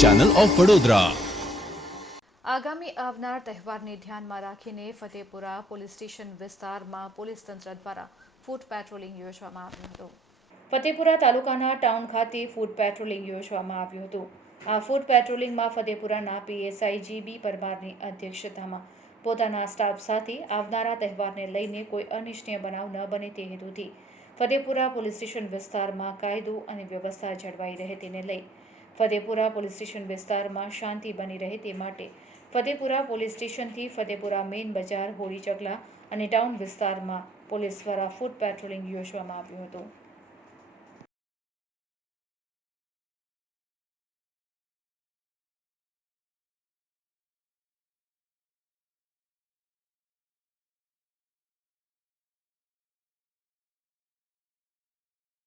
Channel of Vadodara. આગામી આવનાર તહેવારને ધ્યાનમાં રાખીને ફતેપુરા પોલીસ સ્ટેશન વિસ્તારમાં પોલીસ તંત્ર દ્વારા ફૂટ પેટ્રોલિંગ યોજવામાં આવ્યું હતું। ફતેપુરા તાલુકાના ટાઉન ખાતે ફૂટ પેટ્રોલિંગ યોજવામાં આવ્યું હતું। આ ફૂટ પેટ્રોલિંગમાં ફતેપુરાના પીએસઆઈ જીબી પરમારની અધ્યક્ષતામાં પોતાના સ્ટાફ સાથે આવનારા તહેવારને લઈને કોઈ અનિચ્છનીય બનાવ ન બને તે હેતુથી ફતેપુરા પોલીસ સ્ટેશન વિસ્તારમાં કાયદો અને વ્યવસ્થા જળવાઈ રહે તેને લઈ ફતેપુરા પોલીસ સ્ટેશન વિસ્તારમાં શાંતિ બની રહે તે માટે ફતેપુરા પોલીસ સ્ટેશનથી ફતેપુરા મેઇન બજાર, હોળી ચકલા અને ટાઉન વિસ્તારમાં પોલીસ દ્વારા ફૂટ પેટ્રોલિંગ યોજવામાં આવ્યું હતું।